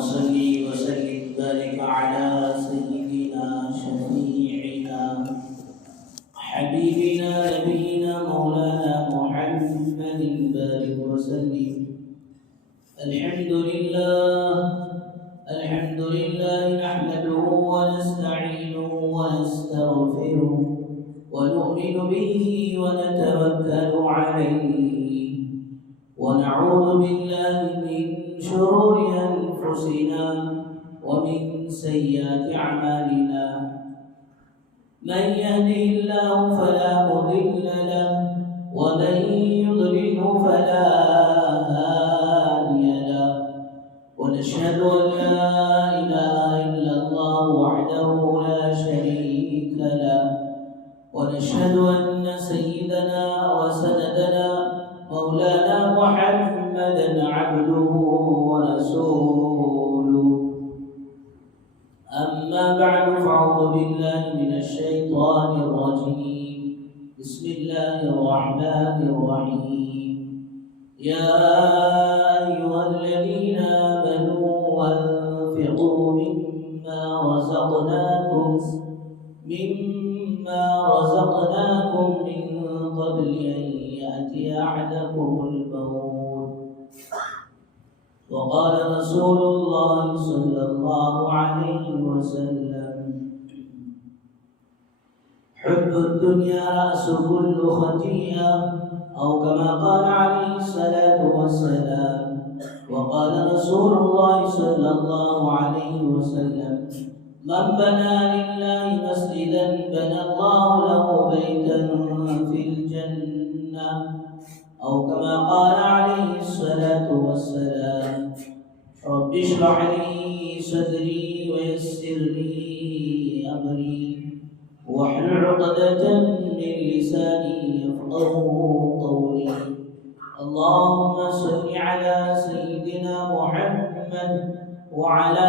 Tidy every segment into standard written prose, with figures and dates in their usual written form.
صل وسلم بارك على سيدنا شفيعنا حبيبنا نبينا مولانا محمد بارك وسلم. الحمد لله نحمده ونستعينه ونستغفره ونؤمن به ونتوكل عليه ونعوذ بالله من شرور أنفسنا ومن سيئات أعمالنا. من يهده الله فلا مضل له ومن يضلله فلا هادي له. ونشهد أن لا إله إلا الله وحده لا شريك له. ونشهد أن سيدنا وسندنا مولانا محمدا عبده ورسوله. أما بعد فأعوذ بالله من الشيطان الرجيم. بسم الله الرحمن الرحيم. يا أيها الذين آمنوا أنفقوا مما رزقناكم من قبل أن يأتي أحدكم الموت. وقال رسول الله صلى الله عليه وسلم: حب الدنيا رأس كل خطيئة، أو كما قال عليه الصلاة والسلام. وقال رسول الله صلى الله عليه وسلم: من بنى لله مسجدا بنى الله له بيتا في الجنة، أو كما قال عليه الصلاة والسلام. رب اشرح لي صدري ويسر لي أمري واحلل عقدة من لساني يفقهوا قولي. اللهم صل على سيدنا محمد وعلى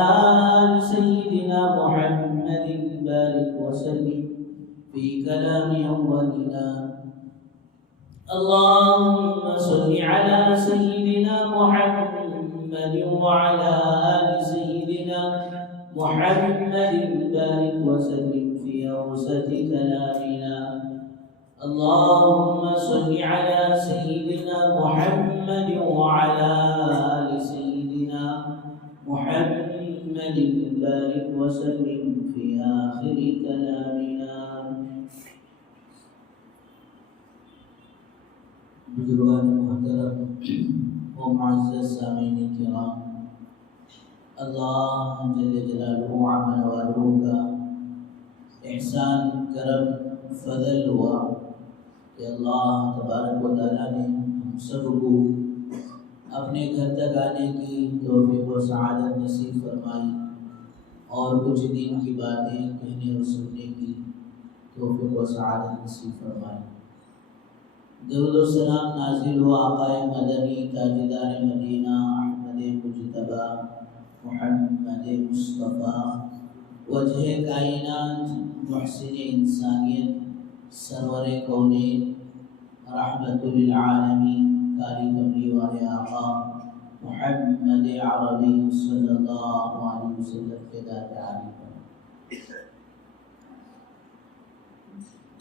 آل سيدنا محمد بارك وسلم في كلام أولنا. اللهم صل على سيدنا محمد وعلى آل سيدنا محمد بارك وسلم في أوسط كلامنا. اللهم صل على سيدنا محمد وعلى آل سيدنا محمد بارك وسلم في آخر كلامنا. بزرگان محترم و معزز سامعین کرام، اللہ جل جلالہ عمل والوں کا احسان کرم فضل ہوا کہ اللہ تبارک و تعالیٰ نے ہم سب کو اپنے گھر تک آنے کی توفیق و سعادت نصیب فرمائی اور کچھ دین کی باتیں کہنے اور سننے کی توفیق و سعادت نصیب فرمائی. درود و سلام نازل ہو آقا مدنی تاجدار مدینہ احمد مجتبی محمد مصطفیٰ وجہ کائنات محسن انسانیت سرور کونین رحمت للعالمین کاری کملی والے آقا محمد عربی صلی اللہ علیہ وسلم کے ذات عالی پر.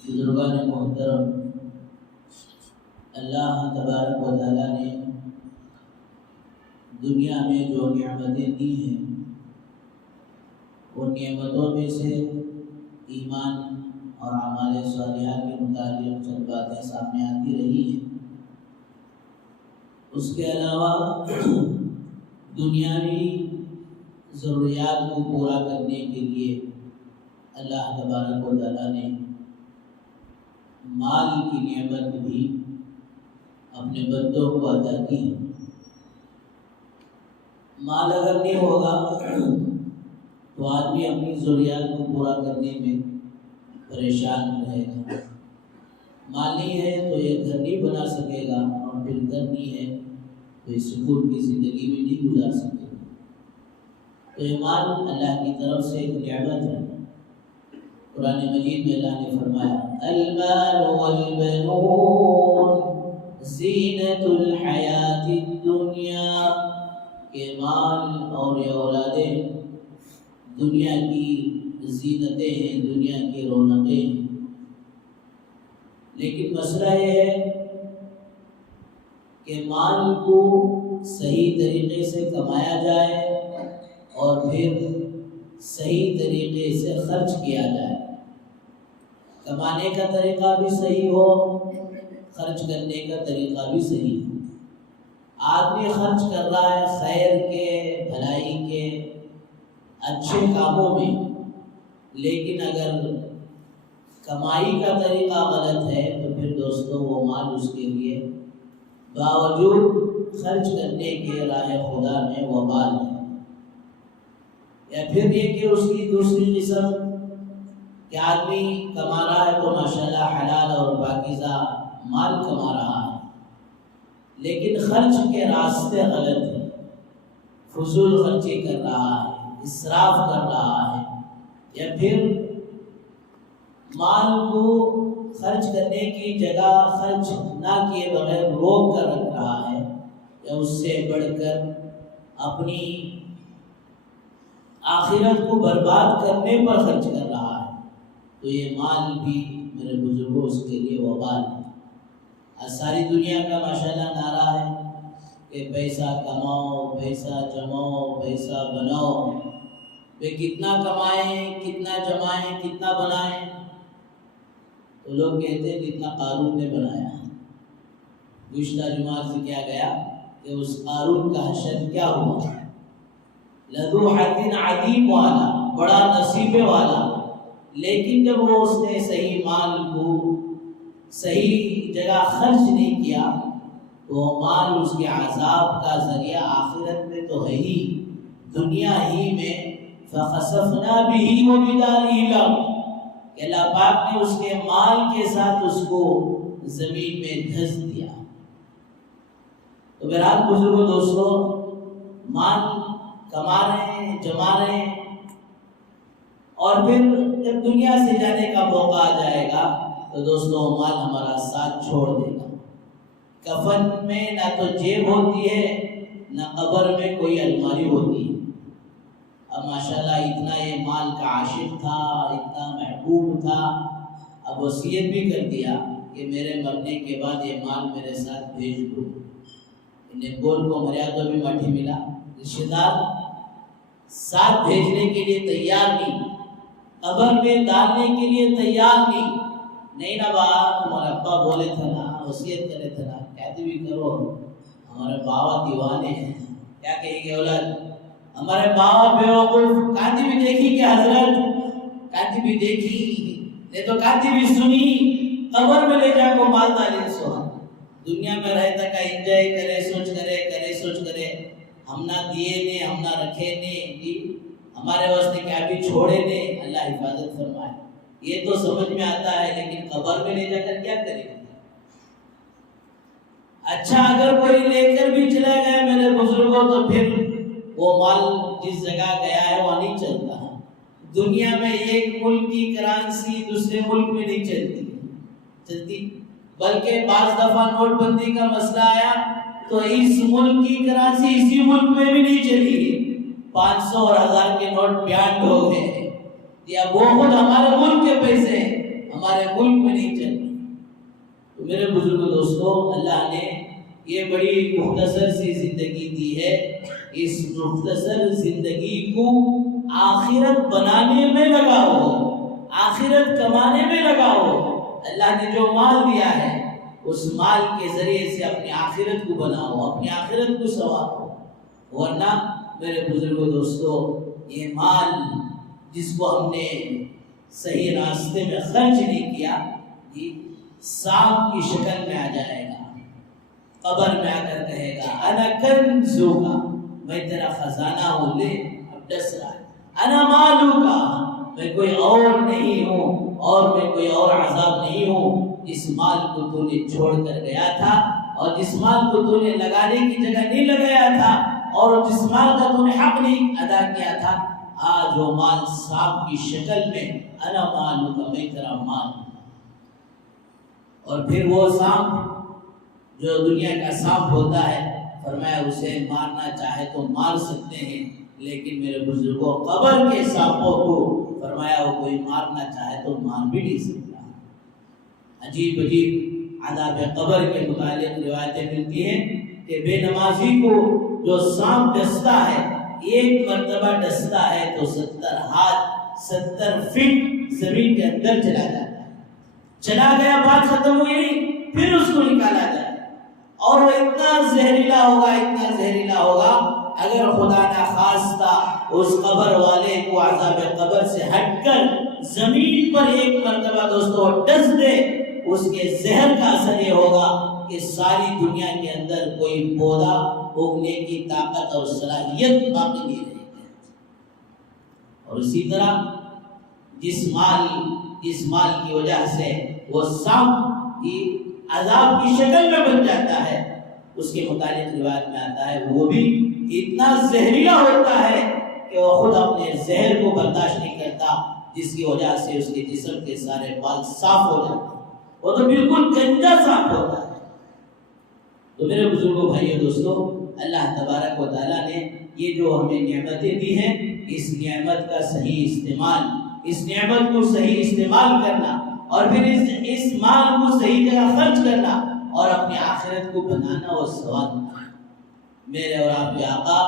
بزرگان محترم، اللہ تبارک و تعالیٰ نے دنیا میں جو نعمتیں دی ہیں ان نعمتوں میں سے ایمان اور اعمال صالحہ کے متعلق چند باتیں سامنے آتی رہی ہیں. اس کے علاوہ دنیاوی ضروریات کو پورا کرنے کے لیے اللہ تبارک و تعالیٰ نے مال کی نعمت بھی اپنے بندوں کو عطا کی. مال اگر نہیں ہوگا تو آدمی اپنی ضروریات کو پورا کرنے میں پریشان رہے گا. مال نہیں ہے تو ایک گھر نہیں بنا سکے گا، اور پھر گھر نہیں ہے تو اس سکون کی زندگی میں نہیں گزار سکے گا. تو یہ مال اللہ کی طرف سے ایک نعمت ہے. قرآن مجید میں اللہ نے فرمایا: المال والبنون زینت الحیات الدنیا کہ مال اور یہ اولادیں دنیا کی زینتیں ہیں، دنیا کی رونقیں ہیں، لیکن مسئلہ یہ ہے کہ مال کو صحیح طریقے سے کمایا جائے اور پھر صحیح طریقے سے خرچ کیا جائے۔ کمانے کا طریقہ بھی صحیح ہو، خرچ کرنے کا طریقہ بھی صحیح ہو۔ آدمی خرچ کر رہا ہے خیر کے، بھلائی کے، اچھے کاموں میں، لیکن اگر کمائی کا طریقہ غلط ہے تو پھر دوستو وہ مال اس کے لیے باوجود خرچ کرنے کے راہ خدا میں وبال ہے۔ یا پھر یہ کہ اس کی دوسری قسم کہ آدمی کما رہا ہے تو ماشاءاللہ حلال اور پاکیزہ مال کما رہا ہے، لیکن خرچ کے راستے غلط ہیں، فضول خرچی کر رہا ہے، اسراف کر رہا ہے، یا پھر مال کو خرچ کرنے کی جگہ خرچ نہ کیے بغیر روک کر رکھ رہا ہے، یا اس سے بڑھ کر اپنی آخرت کو برباد کرنے پر خرچ کر رہا ہے، تو یہ مال بھی میرے بزرگوں اس کے لیے وبال ہے۔ آج ساری دنیا کا ماشاءاللہ نعرہ ہے کہ پیسہ کماؤ، پیسہ جماؤ، پیسہ بناؤ۔ وہ کتنا کمائیں، کتنا جمائیں، کتنا بنائیں؟ تو لوگ کہتے ہیں جتنا قارون نے بنایا۔ گزشتہ جمعہ سے کیا گیا کہ اس قارون کا حشر کیا ہوا؟ لذو حظ عظیم والا، بڑا نصیبے والا، لیکن جب وہ اس نے صحیح مال کو صحیح جگہ خرچ نہیں کیا تو وہ مال اس کے عذاب کا ذریعہ آخرت میں تو ہے ہی، دنیا ہی میں فخسفنا به وبداره الارض، کہ اللہ پاک نے اس کے مال کے ساتھ اس کو زمین میں دھس دیا۔ تو بہرحال بزرگوں دوستو، مال کما رہے ہیں، جما رہے ہیں، اور پھر جب دنیا سے جانے کا موقع آ جائے گا تو دوستو مال ہمارا ساتھ چھوڑ دے گا۔ کفن میں نہ تو جیب ہوتی ہے، نہ قبر میں کوئی الماری ہوتی ہے۔ اب ماشاءاللہ اتنا یہ مال کا عاشق تھا، اتنا محبوب تھا، اب وصیت بھی کر دیا کہ میرے مرنے کے بعد یہ مال میرے ساتھ بھیج دو۔ انہیں بول کو مریا تو بھی مٹھی ملا، رشتہ دار ساتھ بھیجنے کے لیے تیار نہیں، قبر میں ڈالنے کے لیے تیار نہیں نا بات، ہمارے ابا بولے تھے نا، وصیت کرے تھے نا، کہتے بھی کرو، ہمارے بابا دیوانے ہیں، کیا کہیں گے اولاد؟ ہمارے بابا بیوقوف، کہتی بھی دیکھی کہ حضرت، کہتی بھی دیکھی، نہیں تو کہتی بھی سنی، قبر میں لے جا کو مال ڈالے سو، دنیا میں رہتا کا انجوائے کرے، سوچ کرے، ہم نہ دیے نے، ہم نہ رکھے نے، جی ہمارے واسطے کیا بھی چھوڑے نے، اللہ حفاظت فرمائے۔ یہ تو سمجھ میں آتا ہے، لیکن قبر میں لے جا کر کیا کرے گا؟ اچھا اگر کوئی لے کر بھی چلا گیا میرے بزرگوں تو پھر وہ مال جس جگہ گیا ہے وہ نہیں چلتا۔ دنیا میں ایک ملک کی کرنسی دوسرے ملک میں نہیں چلتی، بلکہ بعض دفعہ نوٹ بندی کا مسئلہ آیا تو اس ملک کی کرنسی اسی ملک میں بھی نہیں چلی، 500 اور 1000 کے نوٹ بیانڈ ہو گئے، یا وہ خود ہمارے ملک کے پیسے ہمارے ملک میں نہیں چلتے۔ تو میرے بزرگ دوستو، اللہ نے یہ بڑی مختصر سی زندگی دی ہے، اس مختصر زندگی کو آخرت بنانے میں لگاؤ، آخرت کمانے میں لگاؤ۔ اللہ نے جو مال دیا ہے اس مال کے ذریعے سے اپنی آخرت کو بناؤ، اپنی آخرت کو سنوارو، ورنہ میرے بزرگوں دوستو یہ مال جس کو ہم نے صحیح راستے میں خرچ نہیں کیا، یہ سانپ کی شکل میں آ جائے گا، قبر میں آ کر کہے گا انا کنزوکا، میں تیرا خزانہ ہوں، لے اب ڈس رہا ہے، انا مالوکا، میں کوئی اور نہیں ہوں اور میں کوئی اور عذاب نہیں ہوں، اس مال کو تو نے چھوڑ کر گیا تھا اور جس مال کو تو نے لگانے کی جگہ نہیں لگایا تھا اور جس مال کا تو نے حق نہیں ادا کیا تھا، آج وہ مال سانپ کی شکل میں انا مالوکا، میں تیرا مال ہوں۔ اور پھر وہ سانپ جو دنیا کا سانپ ہوتا ہے فرمایا اسے مارنا چاہے تو مار سکتے ہیں، لیکن میرے بزرگوں قبر کے سانپوں کو فرمایا وہ کوئی مارنا چاہے تو مار بھی نہیں سکتا۔ عجیب عجیب عذاب قبر کے متعلق روایتیں ملتی ہیں کہ بے نمازی کو جو سانپ ڈستا ہے، ایک مرتبہ ڈستا ہے تو 70 ہاتھ 70 فٹ زمین کے اندر چلا جاتا ہے، چلا گیا بات ختم ہوئی نہیں، پھر اس کو نکالا جائے، اور وہ اتنا زہریلا ہوگا، اتنا زہریلا ہوگا، اگر خدا نہ خواستہ اس قبر والے کو عذاب قبر سے ہٹ کر زمین پر ایک مرتبہ دوستو ڈس دے، اس کے زہر کا اثر یہ ہوگا کہ ساری دنیا کے اندر کوئی پودا اگنے کی طاقت اور صلاحیت باقی نہیں رہے گی۔ اور اسی طرح جس مال کی وجہ سے وہ سانپ کی عذاب کی شکل میں بن جاتا ہے، اس کے متعلق روایت میں آتا ہے وہ بھی اتنا زہریلا ہوتا ہے کہ وہ خود اپنے زہر کو برداشت نہیں کرتا، جس کی وجہ سے اس کے جسم کے سارے بال صاف ہو جاتے ہیں، وہ تو بالکل گندا صاف ہوتا ہے۔ تو میرے بزرگوں بھائیوں دوستو، اللہ تبارک و تعالیٰ نے یہ جو ہمیں نعمتیں دی ہیں، اس نعمت کا صحیح استعمال، اس نعمت کو صحیح استعمال کرنا، اور پھر اس مال کو صحیح جگہ خرچ کرنا، اور اپنی آخرت کو بنانا اور سنوارنا۔ میرے اور آپ کے آقا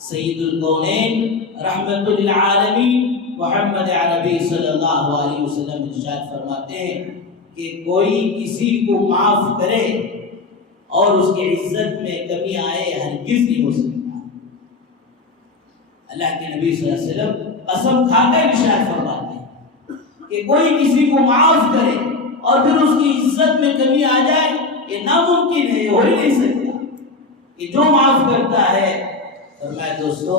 سید الکونین رحمت للعالمین محمد عربی صلی اللہ علیہ وسلم ارشاد فرماتے ہیں کہ کوئی کسی کو معاف کرے اور اس کی عزت میں کمی آئے ہرگز نہیں ہو سکتا۔ اللہ کے نبی صلی اللہ علیہ وسلم قسم کھا کر ارشاد فرماتے ہیں کہ کوئی کسی کو معاف کرے اور پھر اس کی عزت میں کمی آ جائے، یہ ناممکن ہے، یہ ہو ہی نہیں سکتا۔ کہ جو معاف کرتا ہے، فرمایا دوستو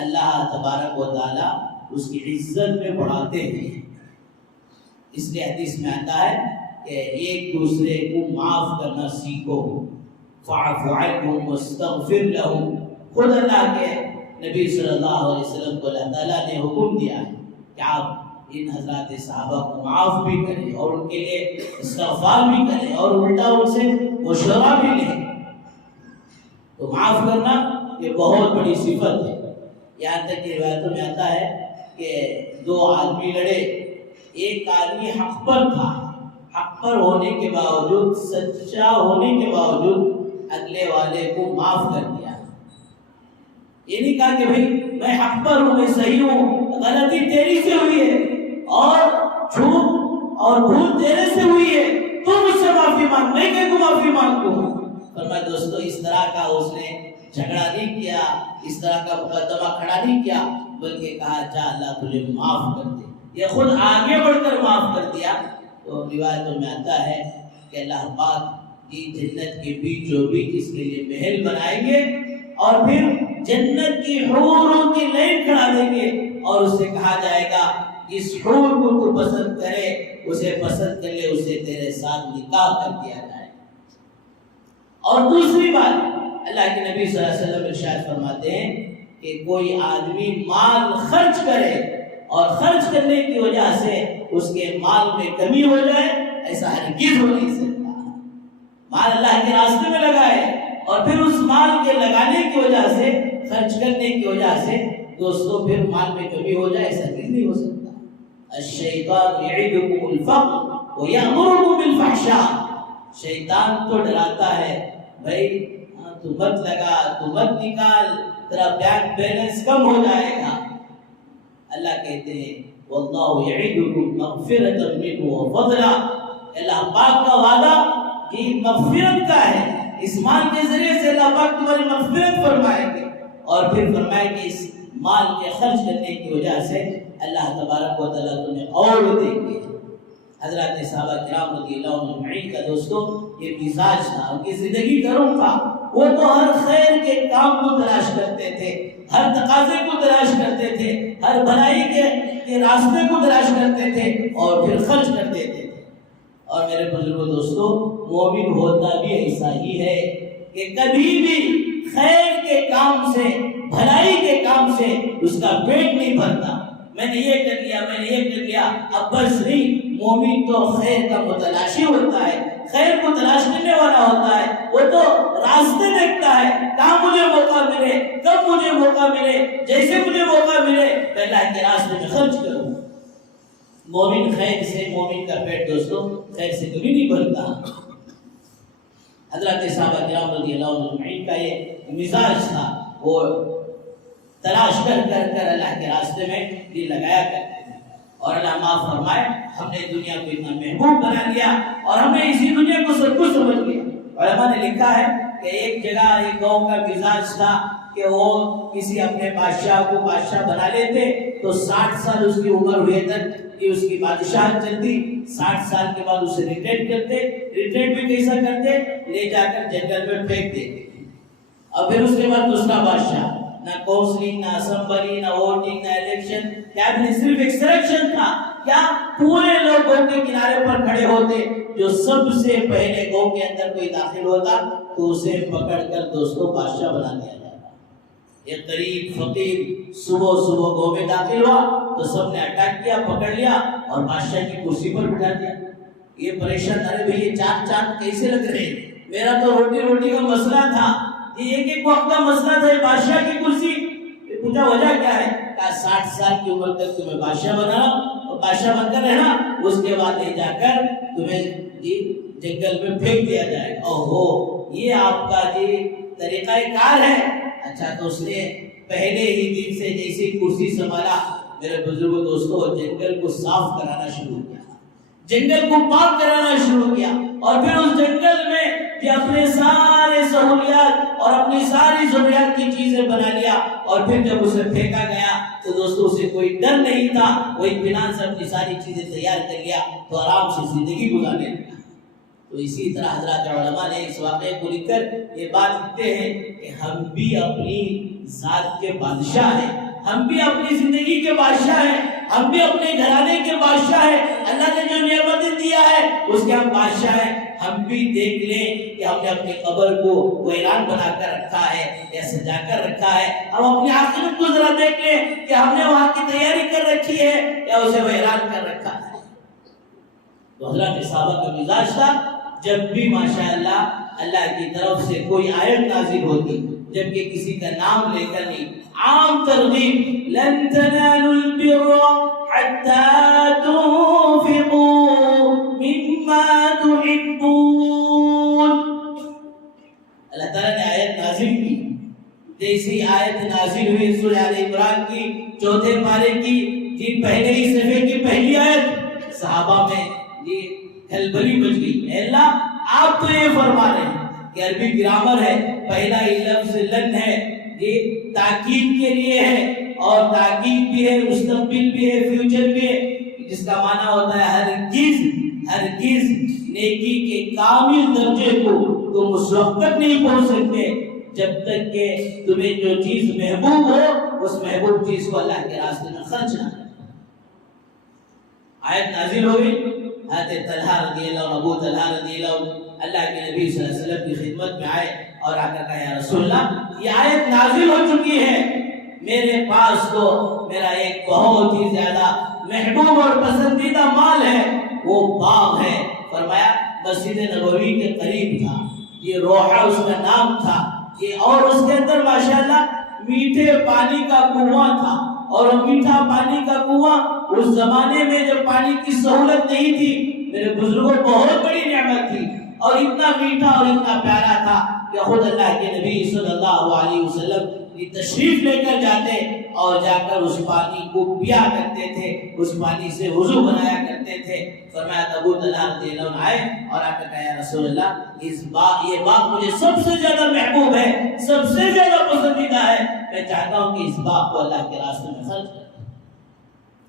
اللہ تبارک و تعالی اس کی عزت میں بڑھاتے ہیں۔ اس لیے حدیث میں آتا ہے کہ ایک دوسرے کو معاف کرنا سیکھو، فاعف عنہم واستغفر لہم۔ خود اللہ کے نبی صلی اللہ علیہ وسلم کو اللہ تعالیٰ نے حکم دیا ہے کہ آپ ان حضرات صحابہ کو معاف بھی کریں اور ان کے لیے استغفار بھی کریں اور الٹا ان سے مشورہ بھی لیں۔ تو معاف کرنا یہ بہت بڑی صفت ہے۔ یہاں تک کہ روایتوں میں آتا ہے کہ دو آدمی لڑے، ایک آدمی حق پر تھا، حق پر ہونے کے باوجود، سچا ہونے کے باوجود اگلے والے کو معاف کر دیا۔ یہ نہیں کہا کہ بھئی میں حق پر ہوں، میں صحیح ہوں، غلطی تیری سے ہوئی ہے اور جھوٹ اور بھول تیرے سے ہوئی ہے، تو مجھ سے معافی مانگ، میں کہ کو معافی مانگوں۔ فرمایا دوستو اس طرح کا اس نے جھگڑا نہیں کیا، اس طرح کا مقدمہ کھڑا نہیں کیا، بلکہ کہا جا اللہ تجھے معاف کر دے، یہ خود آگے بڑھ کر معاف کر دیا۔ تو روایتوں میں آتا ہے کہ اللہ پاک کی جنت کے بیچوں بیچ اس کے لیے محل بنائیں گے اور پھر جنت کی حوروں کی لائن کھڑا دیں گے، اور اس سے کہا جائے گا اس حور کو تو پسند کرے، اسے پسند کر لے، اسے تیرے ساتھ نکاح کر دیا جائے۔ اور دوسری بات اللہ کے نبی صلی اللہ علیہ وسلم ارشاد فرماتے ہیں کہ کوئی آدمی مال خرچ کرے اور خرچ کرنے کی وجہ سے اس کے مال میں کمی ہو جائے، ایسا ہرگز ہو نہیں سکتا۔ مال اللہ کے راستے میں لگائے اور پھر اس مال کے لگانے کی وجہ سے، خرچ کرنے کی وجہ سے دوستو پھر مال میں کمی ہو جائے، ایسا ہرگز نہیں ہو سکتا۔ الشیطان یعدکم الفقر ویأمرکم بالفحشاء۔ شیطان تو ڈراتا ہے بھائی تو مت لگا، تو مت نکال، تیرا بینک بیلنس کم ہو جائے گا۔ اللہ کہتے ہیں واللہ یعدکم مغفرۃ منہ وفضلا۔ اللہ پاک کا وعدہ کہ مغفرت کا ہے، اس مال کے ذریعے سے اللہ پاک تمہاری مغفرت فرمائیں گے، اور پھر فرمائیں کہ اس مال کے خرچ کرنے کی وجہ سے اللہ تبارک و تعالیٰ تمہیں اور دیں گے۔ حضرات صحابہ کرام رضی اللہ عنہ اجمعین کا دوستو یہ مزاج تھا، ان کی زندگی کا رخ تھا۔ وہ تو ہر خیر کے کام کو تلاش کرتے تھے، ہر تقاضے کو تلاش کرتے تھے، ہر بھلائی کے راستے کو تلاش کرتے تھے اور پھر خرچ کر دیتے تھے۔ اور میرے بزرگوں دوستو مومن ہوتا بھی ایسا ہی ہے کہ کبھی بھی خیر کے کام سے، بھلائی کے کام سے اس کا پیٹ نہیں بھرتا۔ میں نے یہ کر لیا، میں نے یہ کر لیا، اب بس نہیں۔ مومن تو خیر کا متلاشی ہوتا ہے، خیر کو تلاش کرنے والا ہوتا ہے، وہ تو راستے دیکھتا ہے، کہاں مجھے موقع ملے، کب مجھے موقع ملے، جیسے مجھے موقع ملے میں اللہ کے راستے میں خرچ کروں۔ مومن خیر سے، مومن کا پیٹ دوستوں خیر سے کبھی نہیں بھرتا۔ حضرت صحابہ کرام رضی اللہ عنہ اجمعین کا یہ مزاج تھا، وہ تلاش کر اللہ کے راستے میں دل لگایا کرتے تھے۔ اور اللہ معاف فرمائے، ہم نے دنیا کو اتنا محبوب بنا لیا اور ہم نے اسی دنیا کو سب کچھ سمجھ لیا۔ علماء نے لکھا ہے کہ ایک جگہ ایک گاؤں کا مزاج تھا کہ وہ کسی اپنے بادشاہ کو بادشاہ بنا لیتے تو 60 سال اس کی عمر ہوئے تک کہ اس کی بادشاہت چلتی، 60 سال کے بعد اسے ریٹائر کرتے۔ ریٹائر بھی کیسا کرتے؟ لے جا کر جنگل میں پھینک دیتے، اور پھر اس کے بعد دوسرا بادشاہ، نہ کونسلنگ، نہ اسمبلی، نہ ووٹنگ، نہ الیکشن، کیبنٹ، صرف ایک سلیکشن تھا۔ کیا پورے لوگ گاؤں کے کنارے پر کھڑے ہوتے، جو سب سے پہلے گاؤں کے اندر کوئی داخل ہوتا تو اسے پکڑ کر دوستوں بادشاہ بنا دیا جاتا۔ ایک غریب فقیر صبح گاؤں میں داخل ہوا تو سب نے اٹیک کیا، پکڑ لیا اور بادشاہ کی کرسی پر بٹھا دیا۔ یہ پریشان، ارے بھئی یہ چاند کیسے لگ رہے ہیں، میرا تو روٹی کا مسئلہ تھا، یہ ایک وقت کا مسئلہ تھا، یہ بادشاہ کی کرسی۔ پوچھا وجہ کیا ہے؟ کہا 60 سال کی عمر تک تمہیں بادشاہ بنا اور بادشاہ بن کر رہنا، اس کے بعد لے جا کر تمہیں جنگل میں پھینک دیا جائے گا۔ اوہو، یہ آپ کا طریقہ کار ہے؟ اچھا، تو اس نے پہلے ہی دن سے جیسے کرسی سنبھالا، میرے بزرگوں دوستوں، جنگل کو صاف کرانا شروع کیا، جنگل کو پاک کرانا شروع کیا، اور پھر اس جنگل میں اپنے سارے سہولیات اور اپنی ساری ضروریات کی چیزیں بنا لیا، اور پھر جب اسے پھینکا گیا تو دوستوں اسے کوئی ڈر نہیں تھا، وہ اطمینان سے اپنی ساری چیزیں تیار کر لیا تو آرام سے زندگی گزارنے لگا۔ تو اسی طرح حضرات علماء نے اس واقعے کو لکھ کر یہ بات لکھتے ہیں کہ ہم بھی اپنی ذات کے بادشاہ ہیں، ہم بھی اپنی زندگی کے بادشاہ ہیں، ہم بھی اپنے گھرانے کے بادشاہ ہیں، اللہ نے جو نعمتیں دیا ہے اس کے ہم بادشاہ ہیں۔ ہم بھی دیکھ لیں کہ ہم نے اپنی قبر کو ویران بنا کر رکھا ہے یا سجا کر رکھا ہے، ہم اپنی آخرت کو ذرا دیکھ لیں کہ ہم نے وہاں کی تیاری کر رکھی ہے یا اسے ویران کر رکھا ہے۔ تو حضرت صحابہ کا مزاج تھا، جب بھی ماشاءاللہ اللہ کی طرف سے کوئی آیت نازل ہوتی، جبکہ کسی کا نام لے کر نہیں، عام ترغیب، لن تنالوا البر حتى تنفقوا مما تحبون۔ اللہ تعالیٰ نے آیت نازل کی، جیسی آیت نازل ہوئی سورہ آل عمران کی 4 پارے کی پہلے ہی صفحے کی پہلی آیت، صحابہ میں کھلبلی مچ گئی۔ اے اللہ، آپ تو یہ فرما رہے ہیں کہ عربی گرامر ہے، پہلا ہی لفظ لن ہے، یہ تاکید کے لیے ہے، اور تاکید بھی ہے، مستقبل بھی ہے، فیوچر بھی ہے، جس کا معنی ہوتا ہے ہرگز نیکی کے کامل درجے کو تم اس وقت تک نہیں پہنچ سکتے جب تک کہ تمہیں جو چیز محبوب ہو اس محبوب چیز کو اللہ کے راستے میں خرچ نہ کرو۔ آیت نازل ہوئی، حضرت طلحہ رضی اللہ عنہ، ابو طلحہ رضی اللہ عنہ اللہ کے نبی صلی اللہ علیہ وسلم کی خدمت میں آئے اور آ کر کہا، یا رسول اللہ، یہ آیت نازل ہو چکی ہے، میرے پاس تو میرا ایک بہت ہی زیادہ محبوب اور پسندیدہ مال ہے، وہ باغ ہے۔ فرمایا مسجد نبوی کے قریب تھا، یہ روحہ اس کا نام تھا، اور اس کے اندر ماشاءاللہ میٹھے پانی کا کنواں تھا، اور میٹھا پانی کا کنواں اس زمانے میں جب پانی کی سہولت نہیں تھی، میرے بزرگوں بہت بڑی نعمت تھی، اور اتنا میٹھا اور اتنا پیارا تھا کہ خود اللہ کے نبی صلی اللہ علیہ وسلم تشریف لے کر جاتے اور جا کر اس پانی کو پیا کرتے تھے، اس پانی سے وضو بنایا کرتے تھے۔ فرمایا ابو طلحہ رضی اللہ عنہ آئے اور آ کر کہا، یا رسول اللہ، یہ باغ مجھے سب سے زیادہ محبوب ہے، سب سے زیادہ پسندیدہ ہے، میں چاہتا ہوں کہ اس باغ کو اللہ کے راستے میں خرچ کریں۔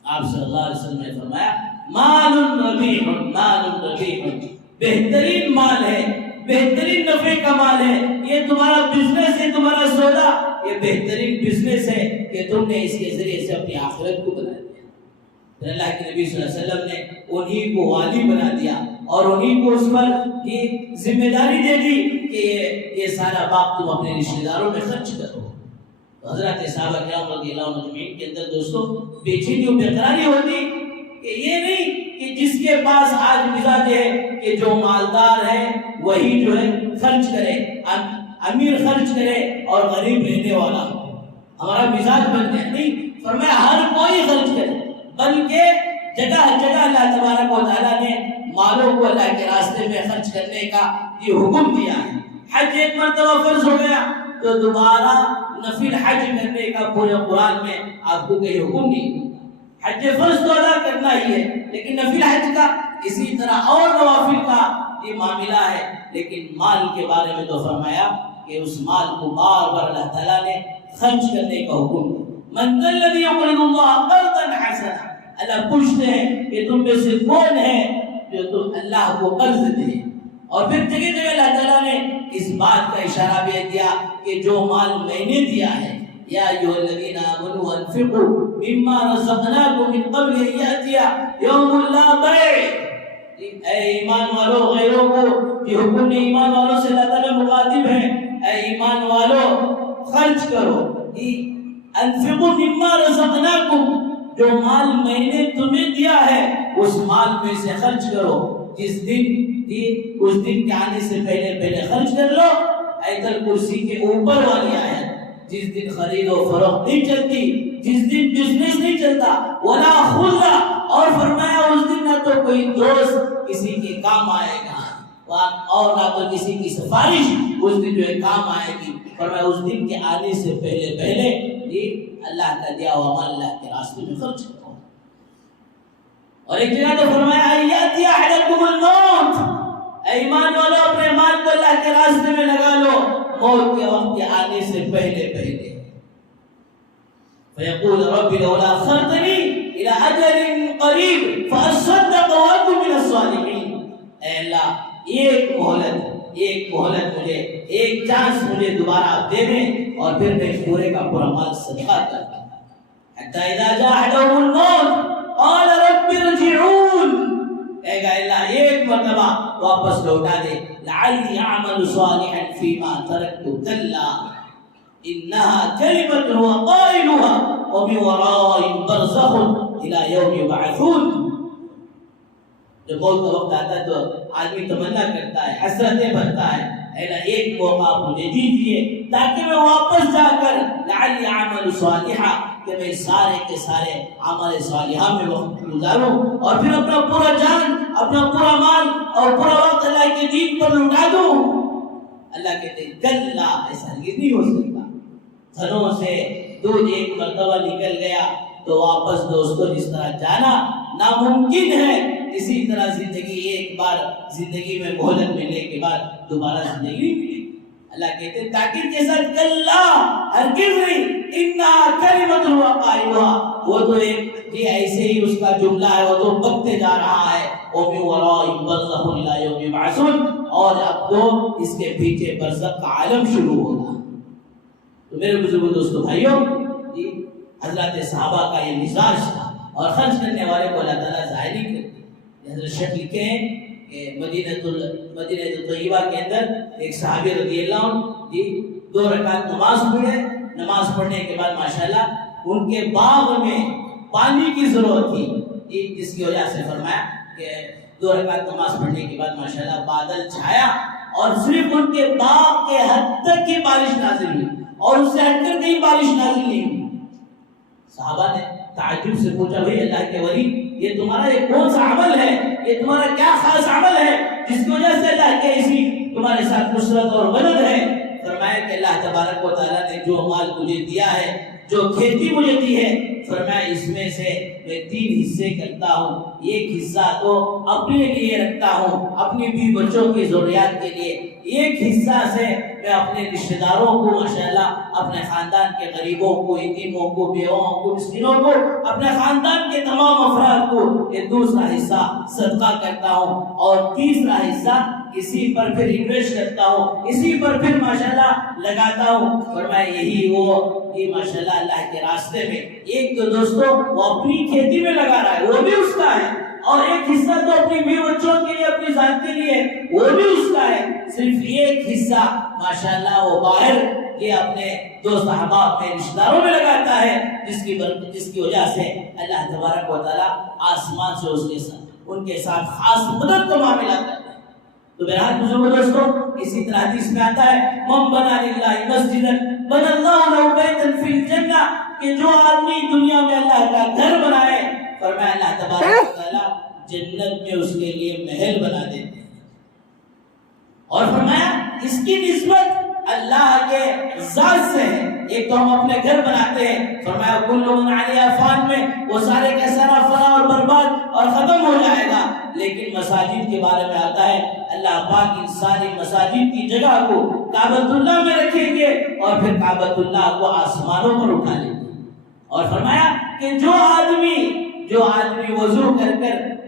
آپ صلی اللہ علیہ وسلم نے فرمایا، مال ربیع، مال ربیع، بہترین مال ہے، بہترین نفع کا مال ہے، یہ تمہارا بزنس ہے، تمہارا سودا، یہ بہترین بزنس ہے کہ تم نے اس کے ذریعے سے اپنی آخرت کو بنا دیا۔ پھر اللہ کے نبی صلی اللہ علیہ وسلم نے انہی کو والی بنا دیا اور انہی کو اس پر یہ ذمہ داری دے دی کہ یہ سارا باغ تم اپنے رشتہ داروں میں خرچ کرو۔ حضرت صحابہ کرام رضی اللہ عنہ اجمعین کے اندر دوستوں بے چینی و بے قراری ہوتی کہ یہ نہیں کہ جس کے پاس آج مزاج ہے کہ جو مالدار ہے وہی جو ہے خرچ کرے، امیر خرچ کرے اور غریب رہنے والا ہمارا مزاج بن گیا. نہیں، فرمایا ہر کوئی خرچ کرے، بلکہ جگہ جگہ اللہ تبارک و تعالیٰ نے مالوں کو اللہ کے راستے میں خرچ کرنے کا یہ حکم دیا ہے. حج ایک مرتبہ فرض ہو گیا تو دوبارہ نفل حج کرنے کا پورے قرآن میں آپ کو کوئی حکم نہیں. حج فرض تو ادا کرنا ہی ہے، لیکن نفل حج کا اسی طرح اور نوافل کا یہ معاملہ ہے. لیکن مال کے بارے میں تو فرمایا کہ اس مال کو بار بار اللہ تعالیٰ نے خرچ کرنے کا حکم دیا. من ذا الذی یقرض اللہ قرضا حسنا، اللہ پوچھتے ہیں کہ تم میں سے کون ہے جو تم اللہ کو قرض دے. اور پھر جگہ جگہ اللہ تعالیٰ نے اس بات کا اشارہ بھی دیا کہ جو مال میں نے دیا ہے، یا ایھا الذین آمنوا انفقوا مما رزقناکم من قبل ان یأتی یوم لا بیع. اے ایمان والو، غیروں کو یہ حکم ایمان والوں سے اللہ تعالیٰ مخاطب ہے. اے ایمان والو خرچ کرو، انفقوا مما رزقناکم، جو مال میں نے تمہیں دیا ہے اس مال میں سے خرچ کرو. جس دن اس دن کے آنے سے پہلے خرچ کر لو. آیت الکرسی کے اوپر والی آیت، جس دن خرید و فروخت نہیں چلتی، جس دن بزنس نہیں چلتا، ولا خلا، اور فرمایا اس دن نہ تو کوئی دوست کسی کے کام آئے گا اور نہ تو کسی کی سفارش اس دن جو ہے کام آئے گی. فرمایا اس دن کے آنے سے پہلے اللہ کا دیا ہوا مال اللہ کے راستے میں خرچ کرو. اور ایک جگہ تو فرمایا ایاتی احدکم الموت، ایمان والو اپنے مال کو اللہ کے راستے میں لگا لو موت کے وقت کے آنے سے پہلے. فیقول رب لولا اخرتنی الی اجل قریب فاصدق واکن من الصالحین. اے اللہ ایک مہلت مجھے، ایک چانس مجھے دوبارہ دے دیں اور پھر میں پورے کا پورا مال صدقہ کرتا. حتی اذا جاء احدهم الموت قال رب ارجعون، اے اللہ ایک مرتبہ واپس لوٹا دے. لعلی اعمل صالحا فیما ترکت کلا انها کلمۃ هو قائلها ومن ورائهم برزخ الى یوم یبعثون. جب موت کا وقت آتا ہے تو آدمی تمنا کرتا ہے، حسرتیں بھرتا ہے، اے اللہ ایک موقع مجھے دیجیے تاکہ میں واپس جا کر لعلی اعمل صالحا، کہ میں سارے کے سارے عمل صالحہ میں وقت گزاروں اور پھر اپنا پورا جان، اپنا پورا مال اور پورا وقت اللہ کے دین پر لٹا دوں. اللہ کہتے ہیں کلا، ایسا ہرگز نہیں ہو سکتا. گھروں سے دودھ ایک مرتبہ نکل گیا تو واپس دوستوں جس طرح جانا ناممکن ہے، اسی طرح زندگی ایک بار زندگی میں مہلت ملنے کے بعد دوبارہ زندگی نہیں ملے. اللہ کہتے ہیں تاکید کے ساتھ کلا، ہرگز نہیں، انہا کلمۃ هو قائلها، وہ تو ایک ایسے ہی اس کا جملہ ہے، وہ تو بکتے جا رہا ہے. ومن ورائهم برزخ الى یوم یبعثون، اور اب تو اس کے پیچھے برزخ کا عالم شروع ہوگا. تو میرے بزرگوں دوستو بھائیوں، حضرات صحابہ کا یہ مزاج تھا اور خرچ کرنے والے کو اللہ تعالیٰ ظاہر ہی کرتے. حضرت شیخ لکھے ہیں کہ مدینہ طیبہ کے اندر ایک صحابی رضی اللہ عنہ 2 رکعت نماز پڑھے. نماز پڑھنے کے بعد ماشاءاللہ ان کے باغ میں پانی کی ضرورت تھی، جس کی وجہ سے فرمایا کہ 2 رکعت نماز پڑھنے کے بعد ماشاءاللہ بادل چھایا اور صرف ان کے باغ کے حد تک کی بارش نازل ہوئی اور اس سے ہٹ کر کہیں بارش نازل نہیں ہوئی. صحابہ نے تعجب سے پوچھا بھئی اللہ کے ولی، یہ تمہارا یہ کون سا عمل ہے، یہ تمہارا کیا خاص عمل ہے جس کی وجہ سے اللہ کے ایسی تمہارے ساتھ نصرت اور مدد ہے؟ فرمایا کہ اللہ تبارک و تعالیٰ نے جو مال مجھے دیا ہے، جو کھیتی مجھے دی ہے، فرمایا اس میں سے میں 3 حصے کرتا ہوں. ایک حصہ تو اپنے لیے رکھتا ہوں، اپنی بیوی بچوں کی ضروریات کے لیے. ایک حصہ سے میں اپنے رشتہ داروں کو ماشاءاللہ، اپنے خاندان کے غریبوں کو، یتیموں کو، بیواؤں کو، مسکینوں کو، اپنے خاندان کے تمام افراد کو یہ دوسرا حصہ صدقہ کرتا ہوں اور تیسرا حصہ اسی پر پھر انویسٹ کرتا ہوں، اسی پر پھر ماشاءاللہ لگاتا ہوں. فرمایا یہی وہ یہ ماشاءاللہ اللہ کے راستے میں ایک تو دوستوں وہ اپنی کھیتی میں لگا رہا ہے، وہ بھی اس کا ہے، اور ایک حصہ تو اپنی بیوی بچوں کے لیے، اپنی ذات کے لیے، وہ بھی اس کا ہے. صرف ایک حصہ ماشاءاللہ وہ باہر یہ اپنے دوست احباب میں رشتہ داروں میں لگاتا ہے، جس کی وجہ سے اللہ تبارک و تعالیٰ آسمان سے ان کے ساتھ خاص مدد کا معاملہ کرتا ہے۔ تو بہرحال بزرگوں دوستوں، اسی طرح حدیث میں آتا ہے من بنا للہ مسجدا بنى اللہ له بیتا فی الجنہ، کہ جو آدمی دنیا میں اللہ کا گھر بنائے، فرمایا اللہ تبارک و تعالیٰ جنت میں اس کے لیے محل بنا دیتے ہیں۔ اور فرمایا اس کی نسبت اللہ کے ذات سے ہے۔ ایک تو ہم اپنے گھر بناتے ہیں، فرمایا کل من علیہا فان میں وہ سارے کا سارا فنا اور برباد اور ختم ہو جائے گا، لیکن مساجد کے بارے میں آتا ہے اللہ پاک ان ساری مساجد کی جگہ کو کعبۃ اللہ میں رکھیں گے اور پھر کعبۃ اللہ کو آسمانوں پر اٹھا لیں گے۔ اور فرمایا کہ جو آدمی وضو کر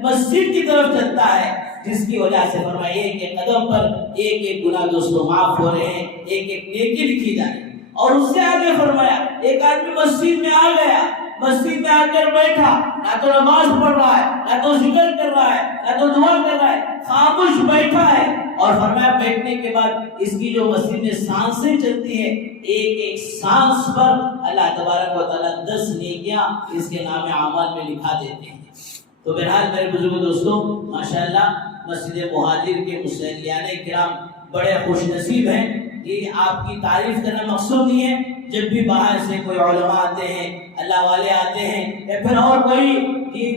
مسجد کی طرف چلتا ہے، جس کی وجہ سے فرمایا ایک ایک قدم پر ایک ایک گناہ دوستوں معاف ہو رہے ہیں، ایک ایک نیکی لکھی جائے۔ اور اس سے آگے فرمایا ایک آدمی مسجد میں آ گیا، مسجد میں آ کر بیٹھا، نہ تو نماز پڑھ رہا ہے، نہ تو ذکر کر رہا ہے، نہ تو دعا کر رہا ہے، خاموش بیٹھا ہے، اور فرمایا بیٹھنے کے بعد اس کی جو مسجد میں سانسیں چلتی ہیں، ایک ایک سانس پر اللہ تبارک و تعالیٰ 10 نیکیاں اس کے نام اعمال میں لکھا دیتے ہیں۔ تو بہرحال میرے بزرگ دوستوں، ماشاءاللہ مسجد مہاجر کے مصلیان کرام بڑے خوش نصیب ہیں۔ یہ آپ کی تعریف کرنا مقصود نہیں ہے، جب بھی باہر سے کوئی علماء آتے ہیں، اللہ والے آتے ہیں، یا پھر اور کوئی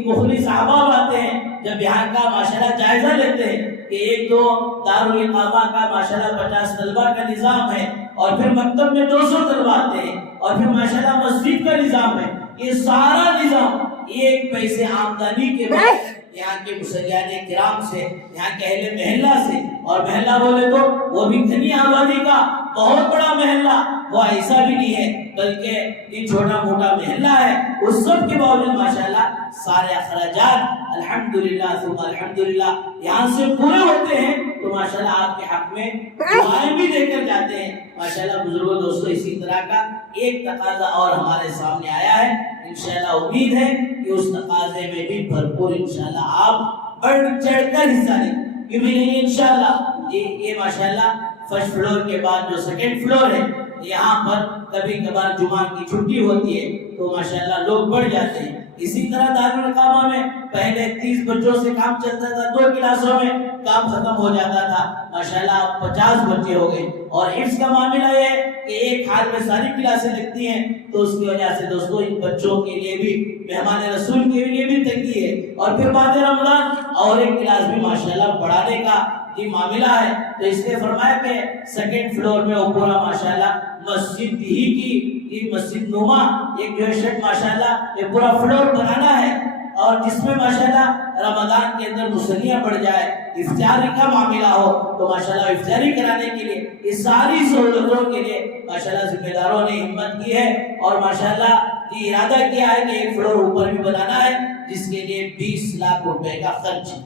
مخلص احباب آتے ہیں، جب یہاں کا ماشاءاللہ جائزہ لیتے ہیں کہ ایک تو دارالاقامہ کا ماشاءاللہ 50 طلبہ کا نظام ہے، اور پھر مکتب میں 200 طلبہ آتے ہیں، اور پھر ماشاءاللہ مسجد کا نظام ہے، یہ سارا نظام ایک پیسے آمدنی کے بعد یہاں کے مصلیان کرام سے، یہاں کے اہل محلہ سے، اور محلہ بولے تو وہ بھی گھنی آبادی کا بہت بڑا محلہ، وہ ایسا بھی نہیں ہے بلکہ یہ چھوٹا موٹا محلہ ہے، اس سب کے باوجود ماشاءاللہ سارے اخراجات الحمدللہ ثم الحمدللہ یہاں سے پورے ہوتے ہیں۔ تو ماشاءاللہ آپ کے حق میں دعائیں بھی دے کر جاتے ہیں۔ ماشاءاللہ بزرگوں دوستوں، اسی طرح کا ایک تقاضا اور ہمارے سامنے آیا ہے، انشاءاللہ امید ہے کہ اس تقاضے میں بھی بھرپور انشاءاللہ آپ بڑھ چڑھ کر حصہ لیں، کیوں بھی نہیں انشاءاللہ۔ یہ ماشاءاللہ فرسٹ فلور کے بعد جو سیکنڈ فلور ہے، یہاں پر کبھی کبھار جمعہ کی چھٹی ہوتی ہے تو ماشاءاللہ لوگ بڑھ جاتے ہیں۔ اسی طرح دارالقامہ میں پہلے 30 بچوں سے کام چلتا تھا، 2 کلاسوں میں کام ختم ہو جاتا تھا، ماشاءاللہ اب 50 بچے ہو گئے۔ اور حفظ کا معاملہ یہ ہے کہ ایک ہاتھ میں ساری کلاسیں لگتی ہیں، تو اس کی وجہ سے دوستوں ان بچوں کے لیے بھی، مہمان رسول کے لیے بھی تنگی ہے، اور پھر بعد رمضان اور ایک کلاس بھی ماشاءاللہ بڑھانے کا یہ معاملہ ہے۔ تو اس نے فرمایا کہ سیکنڈ فلور میں وہ پورا ماشاءاللہ مسجد ہی کی مسجد نما ایک جو شٹ ماشاءاللہ یہ پورا فلور بنانا ہے، اور جس میں ماشاءاللہ رمضان کے اندر مصلیاں بڑھ جائے، افطاری کا معاملہ ہو، تو ماشاءاللہ افطاری کرانے کے لیے یہ ساری سہولتوں کے لیے ماشاءاللہ ذمہ داروں نے ہمت کی ہے، اور ماشاءاللہ یہ ارادہ کیا ہے کہ ایک فلور اوپر بھی بنانا ہے، جس کے لیے 20 لاکھ روپے کا خرچ ہے۔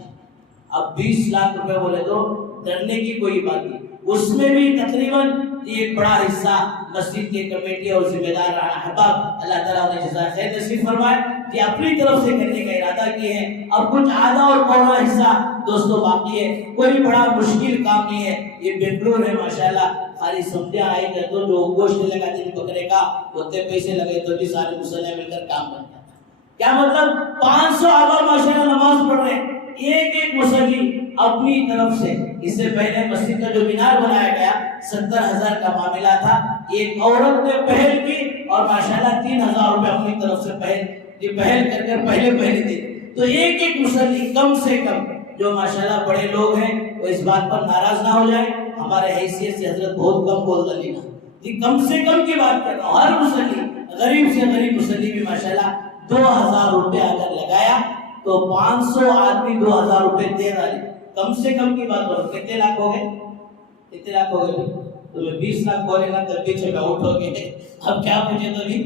اب 20 لاکھ روپے بولے تو ڈرنے کی کوئی بات نہیں، اس میں بھی تقریباً ایک بڑا حصہ مسجد کے کمیٹی اور ذمہ دار احباب، اللہ تعالیٰ انہیں جزائے خیر نصیب فرمائے، کہ اپنی طرف سے کرنے کا ارادہ کیے ہیں۔ اب کچھ آدھا اور پونا حصہ دوستوں باقی ہے، کوئی بڑا مشکل کام نہیں ہے، یہ بنگلور ہے ماشاءاللہ، خالی سمجھے آئی کر دو، جو گوشت لگاتے ہیں بکرے کا اتنے پیسے لگے تو بھی سارے مسلح مل کر کام بن جاتا ہے۔ کیا مطلب 500 آبا ماشاءاللہ نماز پڑھ رہے ہیں، ایک ایک مصلی اپنی طرف سے۔ اس سے پہلے مسجد کا جو مینار بنایا گیا 70,000 کا معاملہ تھا، ایک عورت نے پہل کی اور ماشاءاللہ 3,000 روپے اپنی طرف سے پہل کر پہلے دے۔ تو ایک ایک مصلی کم سے کم، جو ماشاءاللہ بڑے لوگ ہیں وہ اس بات پر ناراض نہ ہو جائیں، ہمارے حیثیت سے حضرت بہت کم بولتا لینا، یہ کم سے کم کی بات کر رہا ہوں۔ ہر مصلی، غریب سے غریب مصلی بھی ماشاءاللہ 2,000 روپے اگر لگایا تو 500 آدمی 2,000 روپے دے رہا ہے، کم سے کم کی بات کرو۔ کتنے لاکھ ہو گئے؟ کتنے لاکھ ہو گئے؟ تو میں 20 لاکھ بولے گا تب پیچھے میں آؤٹ ہو گئے، اب کیا پوچھے تو بھی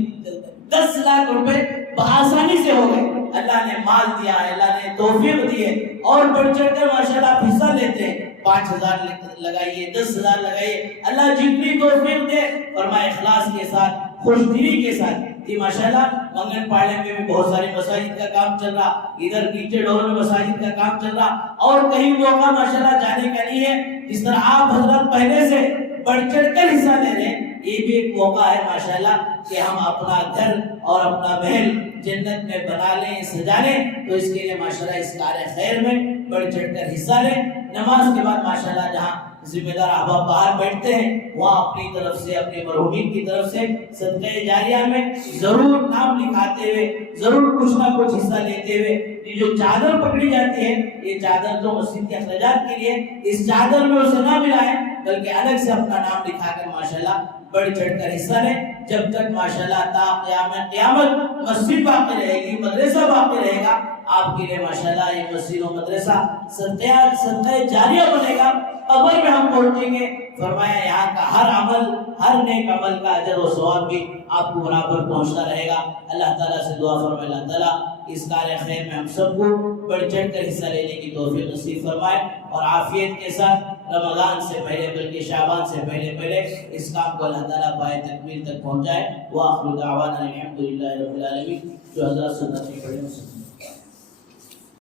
10 لاکھ روپے بآسانی سے ہو گئے۔ اللہ نے مال دیا ہے، اللہ نے توفیق دی ہے، اور بڑھ چڑھ کر ماشاءاللہ آپ حصہ لیتے ہیں۔ 5,000 لگائیے، 10,000 لگائیے، اللہ جتنی توفیق دے، فرمائے اخلاص کے ساتھ، خوش دلی کے ساتھ۔ یہ ماشاءاللہ منگن پاڑے میں بھی بہت ساری مساجد کا کام چل رہا، ادھر نیچے ڈور میں مساجد کا کام چل رہا، اور کہیں موقع ماشاءاللہ جانے کا نہیں ہے۔ جس طرح آپ حضرات پہلے سے بڑھ چڑھ کر حصہ لے رہے ہیں، یہ بھی ایک موقع ہے ماشاءاللہ کہ ہم اپنا گھر اور اپنا محل جنت میں بنا لیں، سجا لیں، تو اس کے لیے ماشاءاللہ اس کار خیر میں بڑھ چڑھ کر حصہ لیں۔ نماز کے بعد ماشاءاللہ جہاں ذمہ دار احباب باہر بیٹھتے ہیں وہاں اپنی طرف سے، اپنے مرحومین کی طرف سے صدقہ جاریہ میں ضرور نام لکھاتے ہوئے، ضرور کچھ نہ کچھ حصہ لیتے ہوئے، یہ جو چادر پکڑی جاتی ہے یہ چادر تو مسجد کے اخراجات کے لیے، اس چادر میں اسے نہ ملائیں بلکہ الگ سے اپنا نام لکھا کر ماشاءاللہ بڑھ چڑھ کر حصہ لیں۔ جب تک ماشاءاللہ تا قیامت مسجد باقی رہے گی، مدرسہ باقی رہے گا، آپ کے لیے ماشاءاللہ یہ مسجد و مدرسہ صدقہ جاریہ بنے گا۔ قبر میں ہم پہنچیں گے، فرمایا یہاں کا ہر عمل، ہر نیک عمل کا اجر و ثواب بھی آپ کو برابر پہنچتا رہے گا۔ اللہ تعالیٰ سے دعا فرمائے اللہ تعالیٰ اس کار خیر میں ہم سب کو بڑھ چڑھ کر حصہ لینے کی توفیق نصیب فرمائے، اور عافیت کے ساتھ رمضان سے پہلے بلکہ شعبان سے پہلے اس کام کو اللہ تعالیٰ پائے تکمیل تک پہنچائے۔ وآخر دعوانا الحمدللہ رب العالمین۔ جو حضرات سنت میں پڑھے